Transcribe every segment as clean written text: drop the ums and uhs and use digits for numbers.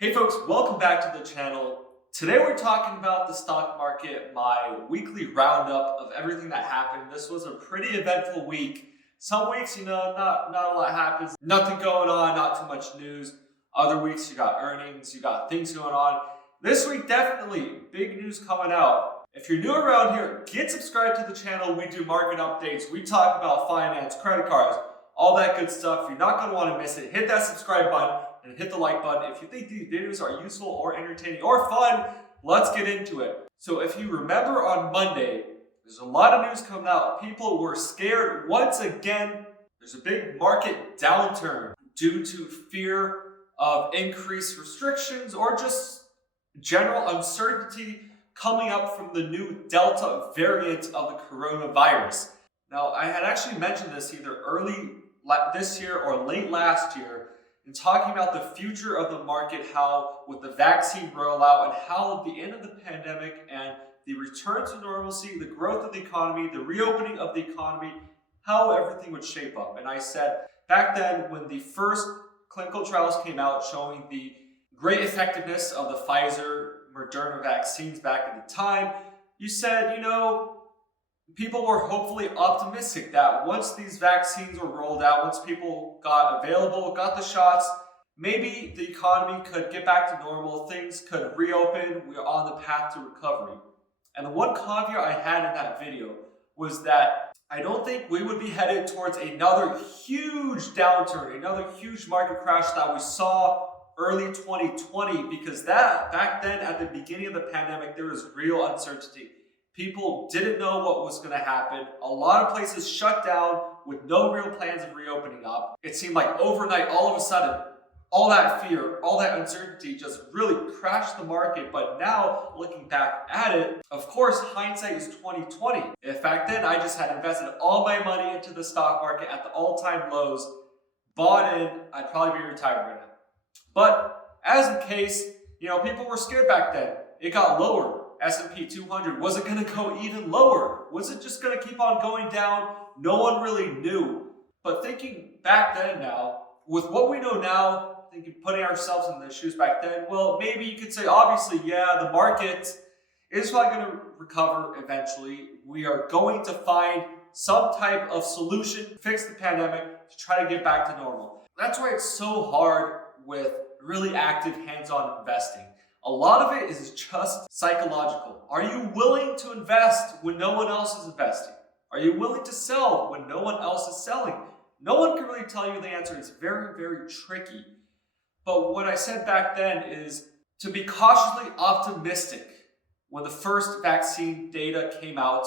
Hey folks, welcome back to the channel. Today we're talking about the stock market, my weekly roundup of everything that happened. This was a pretty eventful week. Some weeks, not a lot happens. Nothing going on, not too much news. Other weeks you got earnings, you got things going on. This week, definitely big news coming out. If you're new around here, get subscribed to the channel. We do market updates. We talk about finance, credit cards, all that good stuff. You're not going to want to miss it. Hit that subscribe button and hit the like button. If you think these videos are useful or entertaining or fun, let's get into it. So if you remember on Monday, there's a lot of news coming out. People were scared once again. There's a big market downturn due to fear of increased restrictions or just general uncertainty coming up from the new Delta variant of the coronavirus. Now, I had actually mentioned this either early this year or late last year in talking about the future of the market, how with the vaccine rollout and how the end of the pandemic and the return to normalcy, the growth of the economy, the reopening of the economy, how everything would shape up. And I said back then when the first clinical trials came out showing the great effectiveness of the Pfizer, Moderna vaccines back at the time, you said, people were hopefully optimistic that once these vaccines were rolled out, once people got the shots, maybe the economy could get back to normal, things could reopen, we're on the path to recovery. And the one caveat I had in that video was that I don't think we would be headed towards another huge downturn, another huge market crash that we saw early 2020, because that back then at the beginning of the pandemic, there was real uncertainty. People didn't know what was going to happen. A lot of places shut down with no real plans of reopening up. It seemed like overnight, all of a sudden, all that fear, all that uncertainty just really crashed the market. But now, looking back at it, of course, hindsight is 2020. If back then I just had invested all my money into the stock market at the all-time lows, bought in, I'd probably be retired right now. But as in case, people were scared back then. It got lower. S&P 200, was it going to go even lower? Was it just going to keep on going down? No one really knew. But thinking back then now, with what we know now, putting ourselves in the shoes back then, well, maybe you could say, obviously, yeah, the market is probably going to recover eventually. We are going to find some type of solution to fix the pandemic to try to get back to normal. That's why it's so hard with really active hands-on investing. A lot of it is just psychological. Are you willing to invest when no one else is investing? Are you willing to sell when no one else is selling? No one can really tell you the answer. It's very, very tricky. But what I said back then is to be cautiously optimistic. When the first vaccine data came out,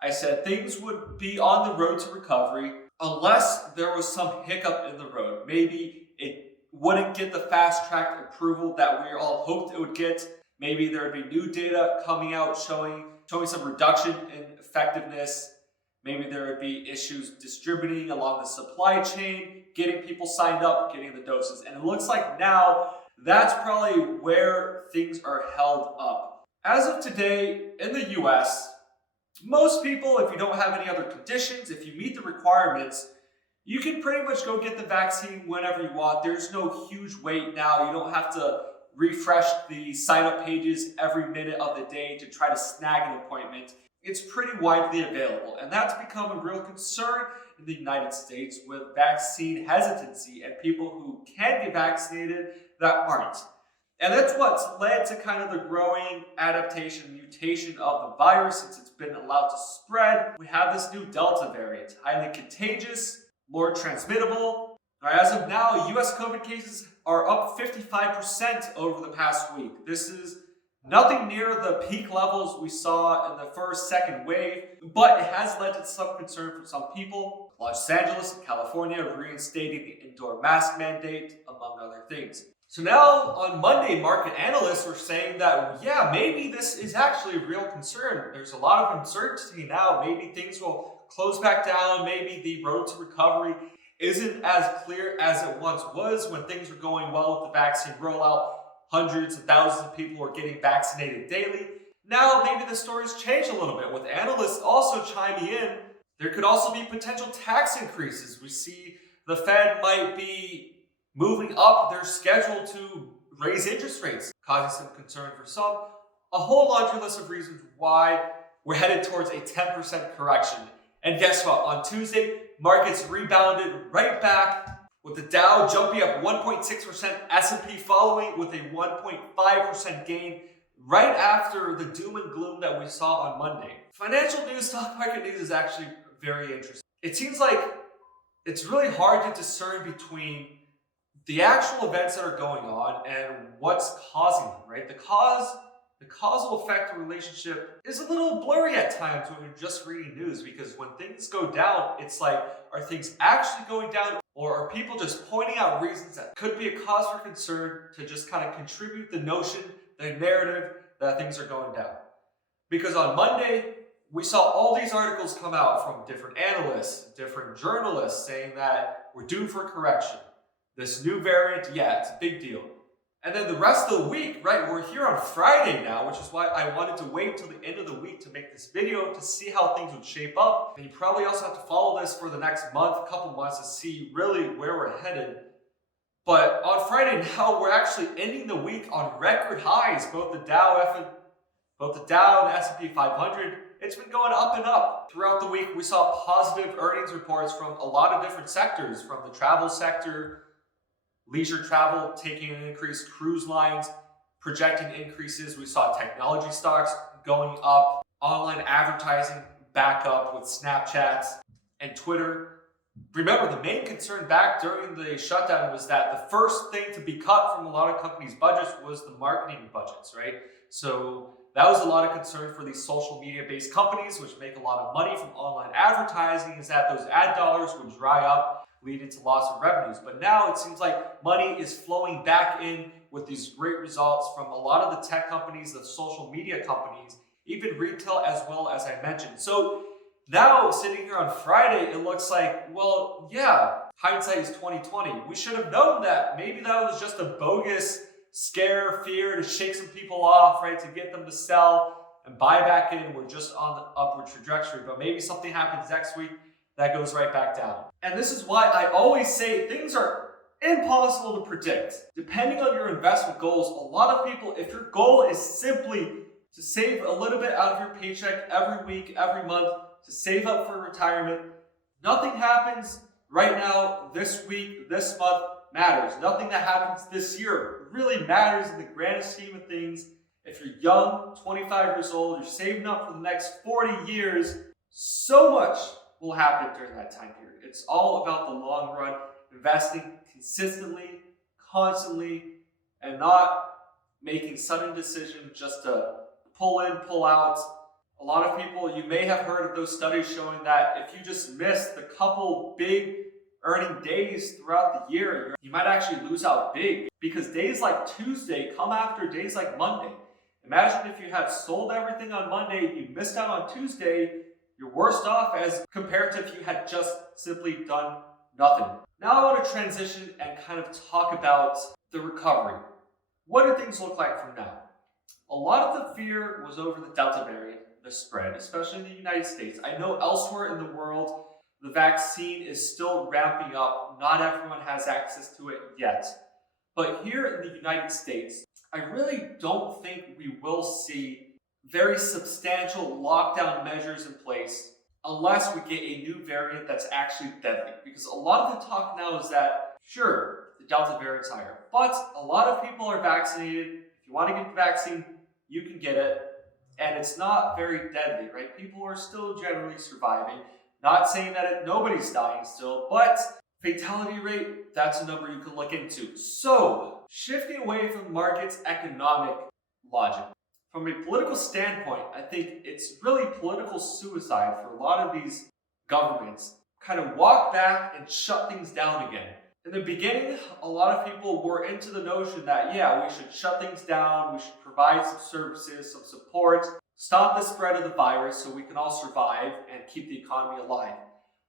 I said things would be on the road to recovery unless there was some hiccup in the road. Maybe it wouldn't get the fast-track approval that we all hoped it would get. Maybe there would be new data coming out showing some reduction in effectiveness. Maybe there would be issues distributing along the supply chain, getting people signed up, getting the doses. And it looks like now that's probably where things are held up. As of today in the US, most people, if you don't have any other conditions, if you meet the requirements, you can pretty much go get the vaccine whenever you want. There's no huge wait now. You don't have to refresh the sign-up pages every minute of the day to try to snag an appointment. It's pretty widely available, and that's become a real concern in the United States with vaccine hesitancy and people who can get vaccinated that aren't. And that's what's led to kind of the growing adaptation, mutation of the virus since it's been allowed to spread. We have this new Delta variant, highly contagious, more transmittable. As of now, US COVID cases are up 55% over the past week. This is nothing near the peak levels we saw in the second wave, but it has led to some concern for some people. Los Angeles and California reinstating the indoor mask mandate, among other things. So now on Monday, market analysts were saying that, yeah, maybe this is actually a real concern. There's a lot of uncertainty now. Maybe things will close back down. Maybe the road to recovery isn't as clear as it once was when things were going well with the vaccine rollout. Hundreds of thousands of people were getting vaccinated daily. Now maybe the story's changed a little bit with analysts also chiming in. There could also be potential tax increases. We see the Fed might be moving up their schedule to raise interest rates, causing some concern for some. A whole laundry list of reasons why we're headed towards a 10% correction. And guess what? On Tuesday, markets rebounded right back with the Dow jumping up 1.6%, S&P following with a 1.5% gain right after the doom and gloom that we saw on Monday. Financial news, stock market news is actually very interesting. It seems like it's really hard to discern between the actual events that are going on and what's causing them, right? The causal effect relationship is a little blurry at times when you're just reading news, because when things go down, it's like, are things actually going down, or are people just pointing out reasons that could be a cause for concern to just kind of contribute the notion, the narrative that things are going down? Because on Monday, we saw all these articles come out from different analysts, different journalists saying that we're due for correction. This new variant, yeah, it's a big deal. And then the rest of the week, right, we're here on Friday now, which is why I wanted to wait till the end of the week to make this video to see how things would shape up. And you probably also have to follow this for the next month, a couple months, to see really where we're headed. But on Friday now, we're actually ending the week on record highs, both the Dow and the S&P 500. It's been going up and up. Throughout the week, we saw positive earnings reports from a lot of different sectors, from the travel sector, leisure travel taking an increase, cruise lines projecting increases. We saw technology stocks going up, online advertising back up with Snapchats and Twitter. Remember, the main concern back during the shutdown was that the first thing to be cut from a lot of companies' budgets was the marketing budgets, right? So that was a lot of concern for these social media-based companies, which make a lot of money from online advertising, is that those ad dollars would dry up, leading to loss of revenues. But now it seems like money is flowing back in with these great results from a lot of the tech companies, the social media companies, even retail as well, as I mentioned. So now, sitting here on Friday, it looks like, well, yeah, hindsight is 2020. We should have known that. Maybe that was just a bogus scare, fear to shake some people off, right, to get them to sell and buy back in. We're just on the upward trajectory. But maybe something happens next week that goes right back down. And this is why I always say things are impossible to predict. Depending on your investment goals, a lot of people, if your goal is simply to save a little bit out of your paycheck every week, every month, to save up for retirement, nothing happens right now, this week, this month matters. Nothing that happens this year really matters in the grand scheme of things. If you're young, 25 years old, you're saving up for the next 40 years, so much will happen during that time period. It's all about the long run, investing consistently, constantly, and not making sudden decisions just to pull in, pull out. A lot of people, you may have heard of those studies showing that if you just miss the couple big earning days throughout the year, you might actually lose out big, because days like Tuesday come after days like Monday. Imagine if you had sold everything on Monday, you missed out on Tuesday, you're worse off as compared to if you had just simply done nothing. Now I want to transition and kind of talk about the recovery. What do things look like from now? A lot of the fear was over the Delta variant, the spread, especially in the United States. I know elsewhere in the world, the vaccine is still ramping up. Not everyone has access to it yet. But here in the United States, I really don't think we will see very substantial lockdown measures in place unless we get a new variant that's actually deadly. Because a lot of the talk now is that, sure, the Delta variant's higher, but a lot of people are vaccinated. If you want to get the vaccine, you can get it, and it's not very deadly, right? People are still generally surviving. Not saying that nobody's dying still, but fatality rate, that's a number you can look into. So, shifting away from the market's economic logic, from a political standpoint, I think it's really political suicide for a lot of these governments kind of walk back and shut things down again. In the beginning, a lot of people were into the notion that, yeah, we should shut things down, we should provide some services, some support, stop the spread of the virus so we can all survive and keep the economy alive.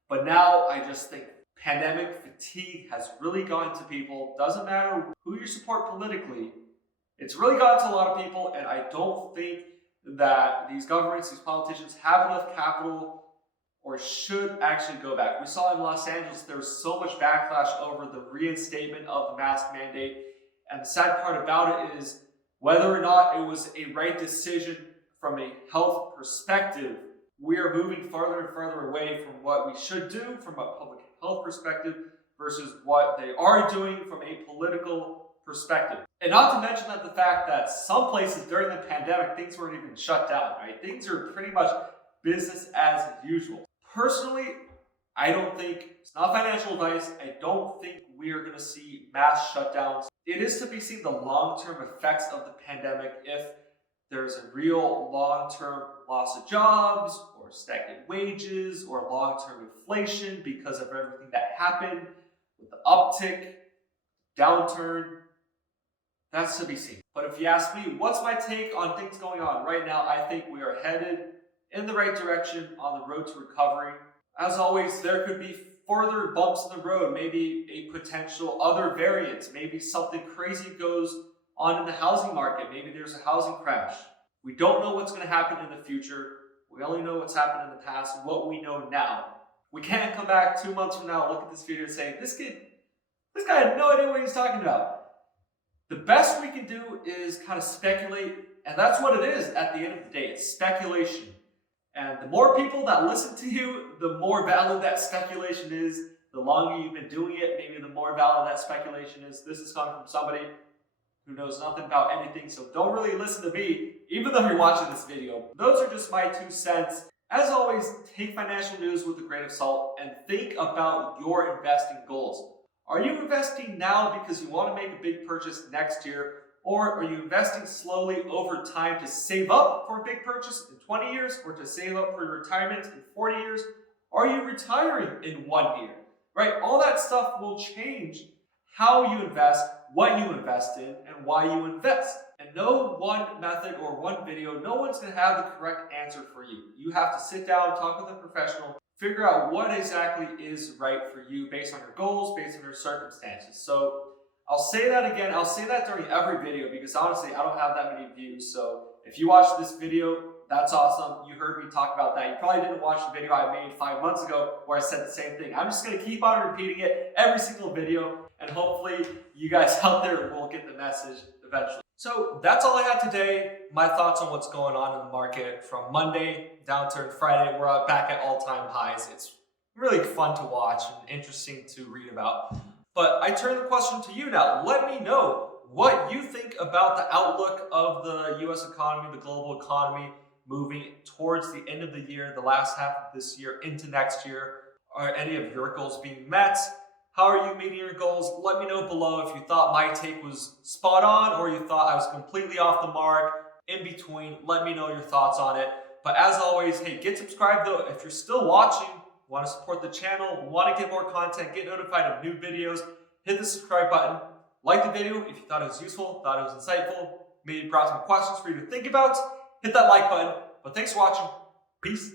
But now I just think pandemic fatigue has really gotten to people. Doesn't matter who you support politically, it's really gotten to a lot of people, and I don't think that these governments, these politicians have enough capital or should actually go back. We saw in Los Angeles there was so much backlash over the reinstatement of the mask mandate, And the sad part about it is whether or not it was a right decision from a health perspective, we are moving farther and farther away from what we should do from a public health perspective versus what they are doing from a political perspective. And not to mention that the fact that some places during the pandemic, things weren't even shut down, right? Things are pretty much business as usual. Personally, I don't think, it's not financial advice, I don't think we are going to see mass shutdowns. It is to be seen the long-term effects of the pandemic if there's a real long-term loss of jobs or stagnant wages or long-term inflation because of everything that happened with the uptick, downturn. That's to be seen. But if you ask me, what's my take on things going on right now? I think we are headed in the right direction on the road to recovery. As always, there could be further bumps in the road, maybe a potential other variant, maybe something crazy goes on in the housing market, maybe there's a housing crash. We don't know what's going to happen in the future. We only know what's happened in the past, what we know now. We can't come back 2 months from now, look at this video and say, this guy had no idea what he's talking about. The best we can do is kind of speculate, and that's what it is at the end of the day. It's speculation. And the more people that listen to you, the more valid that speculation is. The longer you've been doing it, maybe the more valid that speculation is. This is coming from somebody who knows nothing about anything, so don't really listen to me, even though you're watching this video. Those are just my 2 cents. As always, take financial news with a grain of salt and think about your investing goals. Are you investing now because you want to make a big purchase next year? Or are you investing slowly over time to save up for a big purchase in 20 years or to save up for your retirement in 40 years? Are you retiring in 1 year? Right? All that stuff will change how you invest, what you invest in, and why you invest. And no one method or one video, no one's going to have the correct answer for you. You have to sit down, talk with a professional, figure out what exactly is right for you based on your goals, based on your circumstances. So I'll say that again, I'll say that during every video because honestly, I don't have that many views. So if you watched this video, that's awesome. You heard me talk about that. You probably didn't watch the video I made 5 months ago where I said the same thing. I'm just going to keep on repeating it every single video, and hopefully you guys out there will get the message eventually. So that's all I had today. My thoughts on what's going on in the market from Monday downturn Friday. We're back at all-time highs. It's really fun to watch and interesting to read about. But I turn the question to you now. Let me know what you think about the outlook of the U.S. economy, the global economy, moving towards the end of the year, the last half of this year, into next year. Are any of your goals being met? How are you meeting your goals? Let me know below if you thought my take was spot on or you thought I was completely off the mark. In between, let me know your thoughts on it. But as always, hey, get subscribed though. If you're still watching, want to support the channel, want to get more content, get notified of new videos, hit the subscribe button. Like the video if you thought it was useful, thought it was insightful, maybe brought some questions for you to think about. Hit that like button. But thanks for watching. Peace.